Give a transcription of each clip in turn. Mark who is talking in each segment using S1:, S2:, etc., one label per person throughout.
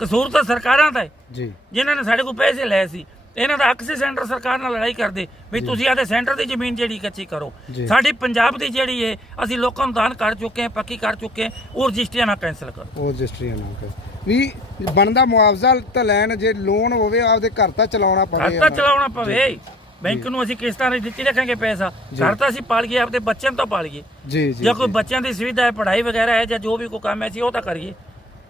S1: ਕਸੂਰ ਤਾਂ ਸਰਕਾਰਾਂ ਦਾ ਹੈ।
S2: ਜੀ।
S1: ਜਿਨ੍ਹਾਂ ਨੇ ਸਾਡੇ ਕੋਲ ਪੈਸੇ ਲਏ ਸੀ ਇਹਨਾਂ ਦਾ ਹੱਕ ਸੀ ਸੈਂਟਰ ਸਰਕਾਰ ਨਾਲ ਲੜਾਈ ਕਰਦੇ ਵੀ ਤੁਸੀਂ ਆਦੇ ਸੈਂਟਰ ਦੀ ਜ਼ਮੀਨ ਜਿਹੜੀ ਕੱਚੀ ਕਰੋ। ਸਾਡੀ ਪੰਜਾਬ ਦੀ ਜਿਹੜੀ ਹੈ ਅਸੀਂ ਲੋਕਾਂ ਨੂੰ ਦਾਨ ਕਰ ਚੁੱਕੇ ਹਾਂ ਪੱਕੀ ਕਰ ਚੁੱਕੇ ਹਾਂ ਉਹ ਰਜਿਸਟਰੀਆਂ ਨਾਲ ਕੈਂਸਲ ਕਰੋ।
S2: ਉਹ ਰਜਿਸਟਰੀ ਨਾ ਕਰ ਵੀ ਬਣਦਾ ਮੁਆਵਜ਼ਾ ਤਾਂ ਲੈਣ ਜੇ ਲੋਨ ਹੋਵੇ ਆਪਦੇ ਘਰ ਤਾਂ ਚਲਾਉਣਾ ਪਵੇ
S1: ਘਰ ਤਾਂ ਚਲਾਉਣਾ ਪਵੇ। ਬੈਂਕ ਨੂੰ ਅਸੀਂ ਕਿਸ਼ਤਾਂ ਨਹੀਂ ਦਿੱਤੀ ਰੱਖਾਂਗੇ ਪੈਸਾ। ਘਰ ਤਾਂ ਅਸੀਂ ਪਾਲ ਗਏ ਆਪਦੇ ਬੱਚਿਆਂ ਨੂੰ ਤਾਂ ਪਾਲ ਗਏ।
S2: ਜੀ ਜੀ
S1: ਜੇ ਕੋਈ ਬੱਚਿਆਂ ਦੀ ਸੁਵਿਧਾ ਹੈ ਪੜ੍ਹਾਈ ਵਗੈਰਾ ਹੈ ਜਾਂ ਜੋ ਵੀ ਕੋਈ ਕੰਮ ਹੈ ਅਸੀਂ ਉਹ ਤਾਂ ਕਰੀਏ।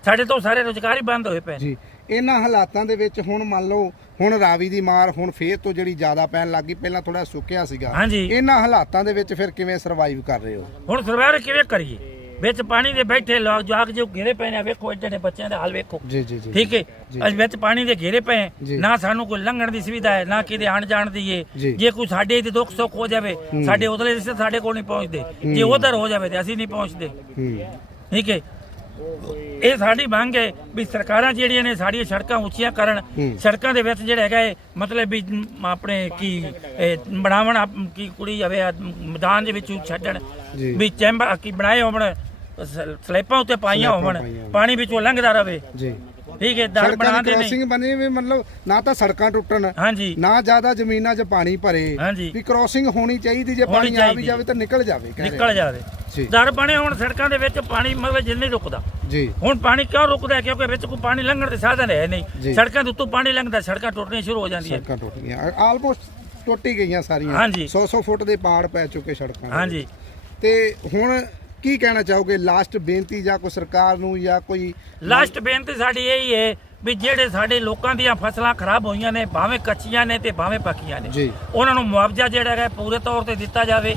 S1: ਸਾਡੇ ਤੋਂ ਸਾਰੇ ਰੁਜ਼ਗਾਰ ਹੀ ਬੰਦ ਹੋਏ ਪਏ ਨੇ।
S2: ਜੀ ਇਹਨਾਂ ਹਾਲਾਤਾਂ ਦੇ ਵਿੱਚ ਹੁਣ ਮੰਨ ਲਓ ਹੁਣ ਰਾਵੀ ਦੀ ਮਾਰ ਹੁਣ ਫੇਰ ਤੋਂ ਜਿਹੜੀ ਜ਼ਿਆਦਾ ਪੈਣ ਲੱਗੀ ਪਹਿਲਾਂ ਥੋੜਾ ਸੁੱਕਿਆ ਸੀਗਾ।
S1: ਹਾਂਜੀ।
S2: ਇਹਨਾਂ ਹਾਲਾਤਾਂ ਦੇ ਵਿੱਚ ਫਿਰ ਕਿਵੇਂ ਸਰਵਾਈਵ ਕਰ ਰਹੇ ਹੋ?
S1: ਹੁਣ ਸਰਵਾਰ ਕਿਵੇਂ ਕਰੀਏ? ਵਿੱਚ ਪਾਣੀ ਦੇ ਬੈਠੇ ਲੋਕ ਜਵਾਕ ਜੋ ਘਿਰੇ ਪਏ ਨੇ ਵੇਖੋ ਇੱਡੇ ਨੇ ਬੱਚਿਆਂ ਦੇ ਹਾਲ ਵੇਖੋ।
S2: ਜੀ ਜੀ ਜੀ
S1: ਠੀਕ ਹੈ? ਅਸੀਂ ਵਿੱਚ ਪਾਣੀ ਦੇ ਘੇਰੇ ਪਏ ਹਾਂ।
S2: ਜੀ।
S1: ਨਾ ਸਾਨੂੰ ਕੋਈ ਲੰਘਣ ਦੀ ਸੁਵਿਧਾ ਹੈ ਨਾ ਕਿਤੇ ਆਣ ਜਾਣ ਦੀ ਹੈ।
S2: ਜੀ।
S1: ਜੇ ਕੋਈ ਸਾਡੇ ਤੇ ਦੁੱਖ ਸੁੱਖ ਹੋ ਜਾਵੇ ਸਾਡੇ ਉਧਰਲੇ ਰਿਸ਼ਤੇ ਸਾਡੇ ਕੋਲ ਨਹੀਂ ਪਹੁੰਚਦੇ। ਜੇ ਉਧਰ ਹੋ ਜਾਵੇ ਤੇ ਅਸੀਂ ਨਹੀਂ ਪਹੁੰਚਦੇ।
S2: ਹੂੰ।
S1: ਠੀਕ ਹੈ? ਇਹ ਸਾਡੀ ਮੰਗ ਹੈ ਵੀ ਸਰਕਾਰਾਂ ਜਿਹੜੀਆਂ ਨੇ ਸਾਡੀਆਂ ਸੜਕਾਂ ਉੱਚੀਆਂ ਕਰਨ। ਸੜਕਾਂ ਦੇ ਵਿੱਚ ਜਿਹੜਾ ਹੈਗਾ ਹੈ ਮਤਲਬ ਵੀ ਆਪਣੇ ਕੀ ਬਣਾਵਣ ਕੀ ਕੁੜੀ ਜਾਵੇ ਮੈਦਾਨ ਦੇ ਵਿੱਚ ਛੱਡਣ। ਵੀ ਚੈਂਬਰ ਕੀ ਬਣਾਏ ਹੋਣ ਸਲੈਪਾਂ ਉੱਤੇ ਪਾਈਆਂ ਹੋਣ। ਪਾਣੀ ਵਿੱਚੋਂ ਲੰਘਦਾ ਰਵੇ
S2: ਜੀ
S1: ਠੀਕ ਹੈ ਦਰ ਬਣਾਉਂਦੇ
S2: ਦੀ ਕ੍ਰਾਸਿੰਗ ਬਣੇ ਵੀ ਮਤਲਬ ਨਾ ਤਾਂ ਸੜਕਾਂ ਟੁੱਟਣ
S1: ਹਾਂਜੀ
S2: ਨਾ ਜ਼ਿਆਦਾ ਜ਼ਮੀਨਾਂ 'ਚ ਪਾਣੀ ਭਰੇ। ਵੀ ਕ੍ਰਾਸਿੰਗ ਹੋਣੀ ਚਾਹੀਦੀ ਜੇ ਪਾਣੀ ਆ ਵੀ। ਜਾਵੇ ਤਾਂ ਨਿਕਲ ਜਾਵੇ ਰਹੇ
S1: ਨਿਕਲ ਜਾਵੇ। ਦਰ ਬਣੇ ਹੁਣ ਸੜਕਾਂ ਦੇ ਵਿੱਚ ਪਾਣੀ ਮਤਲਬ ਜਿੰਨੇ ਰੁਕਦਾ।
S2: ਜੀ।
S1: ਹੁਣ ਪਾਣੀ ਕਿਉਂ ਰੁਕਦਾ ਹੈ? ਕਿਉਂਕਿ ਵਿੱਚ ਕੋਈ ਪਾਣੀ ਲੰਘਣ ਦੇ ਸਾਧਨ ਹੈ। ਨਹੀਂ। ਸੜਕਾਂ ਦੇ ਉੱਤੋਂ ਪਾਣੀ ਲੰਘਦਾ ਸੜਕਾਂ ਟੁੱਟਣੀਆਂ ਸ਼ੁਰੂ ਹੋ ਜਾਂਦੀਆਂ।
S2: ਸੜਕਾਂ ਟੁੱਟ ਗਈਆਂ ਆਲਮੋਸਟ ਟੁੱਟ ਹੀ ਗਈਆਂ ਸਾਰੀਆਂ।
S1: ਹਾਂਜੀ।
S2: 100 100 ਫੁੱਟ ਦੇ ਪਾੜ ਪੈ ਚੁੱਕੇ ਸੜਕਾਂ
S1: ਹਾਂਜੀ।
S2: ਤੇ ਹੁਣ ਕੀ ਕਹਿਣਾ ਚਾਹੋਗੇ? ਲਾਸਟ ਬੇਨਤੀ ਜਾਂ ਕੋਈ ਸਰਕਾਰ ਨੂੰ ਜਾਂ ਕੋਈ
S1: ਲਾਸਟ ਬੇਨਤੀ ਸਾਡੀ ਇਹ ਹੀ ਹੈ ਵੀ ਜਿਹੜੇ ਸਾਡੇ ਲੋਕਾਂ ਦੀਆਂ ਫਸਲਾਂ ਖਰਾਬ ਹੋਈਆਂ ਨੇ ਭਾਵੇਂ ਕੱਚੀਆਂ ਨੇ ਤੇ ਭਾਵੇਂ ਪੱਕੀਆਂ ਨੇ ਉਹਨਾਂ ਨੂੰ ਮੁਆਵਜ਼ਾ ਜਿਹੜਾ ਹੈਗਾ ਪੂਰੇ ਤੌਰ ਤੇ ਦਿੱਤਾ ਜਾਵੇ।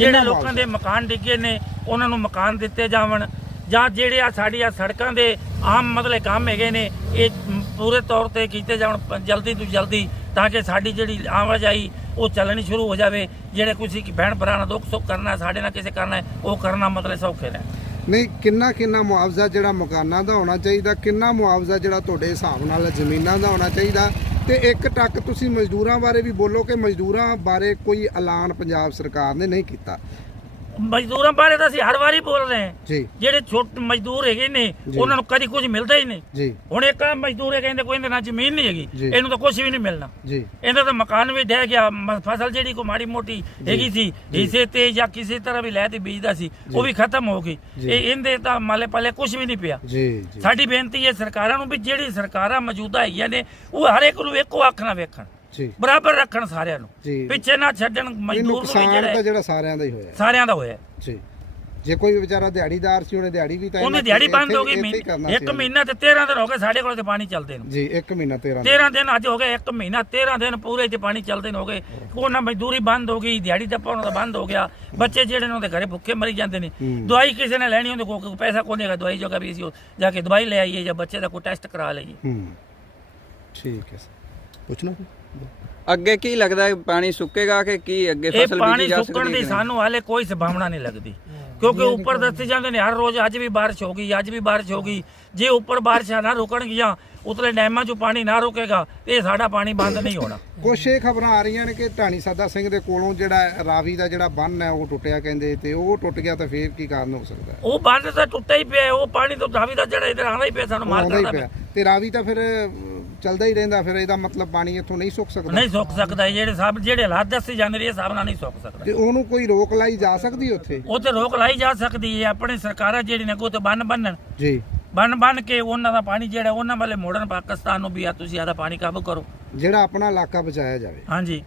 S1: ਜਿਹੜੇ ਲੋਕਾਂ ਦੇ ਮਕਾਨ ਡਿੱਗੇ ਨੇ ਉਹਨਾਂ ਨੂੰ ਮਕਾਨ ਦਿੱਤੇ ਜਾਵਣ। ਜਾਂ ਜਿਹੜੇ ਆ ਸਾਡੀਆਂ ਸੜਕਾਂ ਦੇ ਆਮ ਮਤਲਬ ਕੰਮ ਹੈਗੇ ਨੇ ਇਹ ਪੂਰੇ ਤੌਰ ਤੇ ਕੀਤੇ ਜਾਣ ਜਲਦੀ ਤੋਂ ਜਲਦੀ ਤਾਂ ਕਿ ਸਾਡੀ ਜਿਹੜੀ ਆਵਾਜਾਈ ਉਹ ਚੱਲਣੀ ਸ਼ੁਰੂ ਹੋ ਜਾਵੇ। ਜਿਹੜੇ ਕਿਸੇ ਕੀ ਭੈਣ ਭਰਾ ਨਾਲ ਦੁੱਖ ਸੁੱਖ ਕਰਨਾ ਸਾਡੇ ਨਾਲ ਕਿਸੇ ਕਰਨਾ ਉਹ ਕਰਨਾ ਮਤਲਬ ਸੌਖੇ ਨੇ।
S2: ਨਹੀਂ ਕਿੰਨਾ ਕਿੰਨਾ ਮੁਆਵਜ਼ਾ ਜਿਹੜਾ ਮਕਾਨਾਂ ਦਾ ਹੋਣਾ ਚਾਹੀਦਾ ਕਿੰਨਾ ਮੁਆਵਜ਼ਾ ਜਿਹੜਾ ਤੁਹਾਡੇ ਹਿਸਾਬ ਨਾਲ ਜ਼ਮੀਨਾਂ ਦਾ ਹੋਣਾ ਚਾਹੀਦਾ ਤੇ ਇੱਕ ਟੱਕ ਤੁਸੀਂ ਮਜ਼ਦੂਰਾਂ ਬਾਰੇ ਵੀ ਬੋਲੋ ਕਿ ਮਜ਼ਦੂਰਾਂ ਬਾਰੇ ਕੋਈ ਐਲਾਨ ਪੰਜਾਬ ਸਰਕਾਰ ਨੇ ਨਹੀਂ ਕੀਤਾ।
S1: ਮਜ਼ਦੂਰਾਂ ਬਾਰੇ ਤਾਂ ਅਸੀਂ ਹਰ ਵਾਰੀ ਬੋਲ ਰਹੇ ਹਾਂ।
S2: ਜੀ।
S1: ਜਿਹੜੇ ਛੋਟੇ ਮਜ਼ਦੂਰ ਹੈਗੇ ਨੇ। ਉਹਨਾਂ ਨੂੰ ਕਦੀ ਕੁਝ ਮਿਲਦਾ ਹੀ ਨਹੀਂ।
S2: ਜੀ।
S1: ਹੁਣ ਇੱਕ ਆਹ ਮਜ਼ਦੂਰ ਹੈ ਕਹਿੰਦੇ ਕੋਈ ਇਹਦੇ ਨਾਲ ਜ਼ਮੀਨ ਨਹੀਂ ਹੈਗੀ। ਇਹਨੂੰ ਤਾਂ ਕੁਝ ਵੀ ਨਹੀਂ ਮਿਲਣਾ।
S2: ਜੀ।
S1: ਇਹਦਾ ਤਾਂ ਮਕਾਨ ਵੀ ਡਹਿ ਗਿਆ। ਫਸਲ ਜਿਹੜੀ ਕੋ ਮਾੜੀ ਮੋਟੀ ਹੈਗੀ ਸੀ ਹਿੱਸੇ ਤੇ ਜਾਂ ਕਿਸੇ ਤਰ੍ਹਾਂ ਵੀ ਲੈ ਤੇ ਬੀਜਦਾ ਸੀ ਉਹ ਵੀ ਖਤਮ ਹੋ ਗਈ। ਇਹ ਇਹਦੇ ਤਾਂ ਮਾਲੇ ਪਾਲੇ ਕੁਝ ਵੀ ਨਹੀਂ ਪਿਆ।
S2: ਜੀ
S1: ਸਾਡੀ ਬੇਨਤੀ ਹੈ ਸਰਕਾਰਾਂ ਨੂੰ ਵੀ ਜਿਹੜੀ ਸਰਕਾਰਾਂ ਮੌਜੂਦਾ ਹੈਗੀਆਂ ਨੇ ਉਹ ਹਰ ਇੱਕ ਨੂੰ ਇੱਕੋ ਅੱਖ ਨਾਲ ਵੇਖਣ।
S2: ਜੀ।
S1: ਬਰਾਬਰ ਰੱਖਣ ਸਾਰਿਆਂ ਨੂੰ।
S2: ਜੀ।
S1: ਪਿੱਛੇ ਨਾ ਛੱਡਣ
S2: ਇਹ
S1: ਮਜ਼ਦੂਰ ਨੂੰ ਵੀ
S2: ਨੁਕਸਾਨ
S1: ਜਿਹੜਾ
S2: ਤਾਂ
S1: ਹੈ,
S2: ਜਿਹੜਾ ਸਾਰਿਆਂ ਦਾ ਹੀ ਹੋਇਆ।
S1: ਸਾਰਿਆਂ ਦਾ ਹੋਇਆ।
S2: ਜੀ। ਜੇ ਕੋਈ ਵਿਚਾਰਾ ਦਿਹਾੜੀਦਾਰ ਸੀ ਉਹਨੇ ਦਿਹਾੜੀ ਵੀ ਤਾਂ
S1: ਉਹਨੇ ਦਿਹਾੜੀ ਬੰਦ ਹੋ ਗਈ ਮਹੀਨੇ ਇੱਕ। ਮਹੀਨਾ ਤੇ 13 ਦਿਨ ਹੋ ਗਏ ਸਾਡੇ ਕੋਲ ਤੇ ਪਾਣੀ ਚੱਲਦੇ ਨੂੰ।
S2: ਜੀ 1 ਮਹੀਨਾ 13
S1: 13 ਦਿਨ। ਅੱਜ ਹੋ ਗਏ ਇੱਕ ਮਹੀਨਾ 13 ਦਿਨ ਪੂਰੇ ਤੇ ਪਾਣੀ ਚੱਲਦੇ ਨੇ ਹੋ ਗਏ। ਉਹਨਾਂ ਮਜ਼ਦੂਰੀ ਬੰਦ ਹੋ ਗਈ ਦਿਹਾੜੀ ਦਾ ਉਹਨਾਂ ਦਾ ਬੰਦ ਹੋ ਗਿਆ। ਬੱਚੇ ਜਿਹੜੇ ਨੇ ਉਹਦੇ ਘਰੇ ਭੁੱਖੇ ਮਰੀ ਜਾਂਦੇ ਨੇ।
S2: ਹੂੰ।
S1: ਦਵਾਈ ਕਿਸੇ ਨੇ ਲੈਣੀ ਹੁੰਦੀ ਕੋਈ ਪੈਸਾ ਕੋਈ ਨਹੀਂ ਹੈਗਾ ਦਵਾਈ ਜੋਗਾ ਵੀ ਅਸੀਂ ਉਹ ਜਾ ਕੇ ਦਵਾਈ ਲੈ ਆਈਏ ਜਾਂ ਬੱਚੇ ਦਾ ਕੋਈ ਟੈਸਟ ਕਰਾ ਲਈਏ।
S2: ਹੂੰ। ਠੀਕ ਹੈ। ਸਰ ਪੁੱਛਣਾ ਕੋਈ?
S3: ਅੱਗੇ ਕੀ ਲੱਗਦਾ ਹੈ ਪਾਣੀ ਸੁੱਕੇਗਾ ਕਿ ਕੀ ਅੱਗੇ
S1: ਇਹ
S3: ਫਸਲ
S1: ਪਾਣੀ
S3: ਬੀਜੀ ਜਾ
S1: ਸੁੱਕਣ
S3: ਸਕਦੀ
S1: ਦੀ
S3: ਹੈ
S1: ਸਾਨੂੰ ਹਾਲੇ ਕੋਈ ਸੰਭਾਵਨਾ ਨਹੀਂ ਲੱਗਦੀ। ਕਿਉਂਕਿ ਉੱਪਰ ਦੱਸੇ ਜਾਂਦੇ ਨੇ ਹਰ ਰੋਜ਼ ਅੱਜ ਵੀ ਬਾਰਿਸ਼ ਹੋ ਗਈ ਅੱਜ ਵੀ ਬਾਰਿਸ਼ ਹੋ ਗਈ। ਜੇ ਉੱਪਰ ਬਾਰਿਸ਼ਾਂ ਨਾ ਰੁਕਣਗੀਆਂ ਉਤਲੇ ਡੈਮਾਂ 'ਚੋਂ ਪਾਣੀ ਨਾ ਰੁਕੇਗਾ ਤੇ ਇਹ ਸਾਡਾ ਪਾਣੀ ਬੰਦ ਨਹੀਂ ਹੋਣਾ।
S2: ਕੁਛ ਇਹ ਖਬਰਾਂ ਆ ਰਹੀਆਂ ਨੇ ਕਿ ਢਾਣੀ ਸਾਦਾ ਸਿੰਘ ਦੇ ਕੋਲੋਂ ਜਿਹੜਾ ਰਾਵੀ ਦਾ ਜਿਹੜਾ ਬੰਨ ਹੈ ਉਹ ਟੁੱਟਿਆ ਕਹਿੰਦੇ ਤੇ ਉਹ ਟੁੱਟ ਗਿਆ ਤਾਂ ਫੇਰ ਕੀ ਕਾਰਨ ਹੋ ਸਕਦਾ ਹੈ?
S1: ਉਹ ਬੰਦ ਤਾਂ ਟੁੱਟਾ ਹੀ ਪਿਆ ਹੈ, ਉਹ ਪਾਣੀ ਤੋਂ ਧਾਵੀ ਦਾ ਜਿਹੜਾ ਇਧਰ ਆਉਂਦਾ ਹੀ ਪਿਆ ਸਾਨੂੰ
S2: ਉਹ
S1: ਮਾਰ
S2: ਆਉਂਦਾ ਹੀ
S1: ਕਰਦਾ
S2: ਪਿਆ।
S1: ਪਿਆ
S2: ਤੇ ਰਾਵੀ ਤਾਂ ਫਿਰ ਚੱਲਦਾ ਹੀ ਰਹਿੰਦਾ ਫਿਰ ਇਹਦਾ ਮਤਲਬ ਪਾਣੀ ਇੱਥੋਂ ਨਹੀਂ ਸੁੱਕ ਸਕਦਾ।
S1: ਨਹੀਂ ਸੁੱਕ ਸਕਦਾ ਇਹ ਜਿਹੜੇ ਸਭ ਜਿਹੜੇ ਹਾਲਾਤ ਦੱਸੇ ਜਾਂਦੇ ਨੇ ਇਹ ਹਿਸਾਬ ਨਾਲ ਨਹੀਂ ਸੁੱਕ ਸਕਦਾ।
S2: ਤੇ ਉਹਨੂੰ ਕੋਈ ਰੋਕ ਲਾਈ ਜਾ ਸਕਦੀ ਉੱਥੇ?
S1: ਉਹ ਤੇ ਰੋਕ ਲਾਈ ਜਾ ਸਕਦੀ ਹੈ ਆਪਣੀ ਸਰਕਾਰਾਂ ਜਿਹੜੀ ਨੇ ਕੋ ਤੇ ਬੰਨ ਬੰਨਣ।
S2: ਜੀ।
S1: ਬੰਨ ਬੰਨ ਕੇ ਉਹਨਾਂ ਦਾ ਪਾਣੀ ਜਿਹੜਾ ਉਹਨਾਂ ਵਾਲੇ ਮੋੜਨ ਪਾਕਿਸਤਾਨ ਨੂੰ ਵੀ ਆ ਤੁਸੀਂ ਆਦਾ ਪਾਣੀ ਕਾਬੂ ਕਰੋ।
S2: ਜਿਹੜਾ ਆਪਣਾ ਇਲਾਕਾ ਬਚਾਇਆ ਜਾਵੇ।
S1: ਹਾਂਜੀ।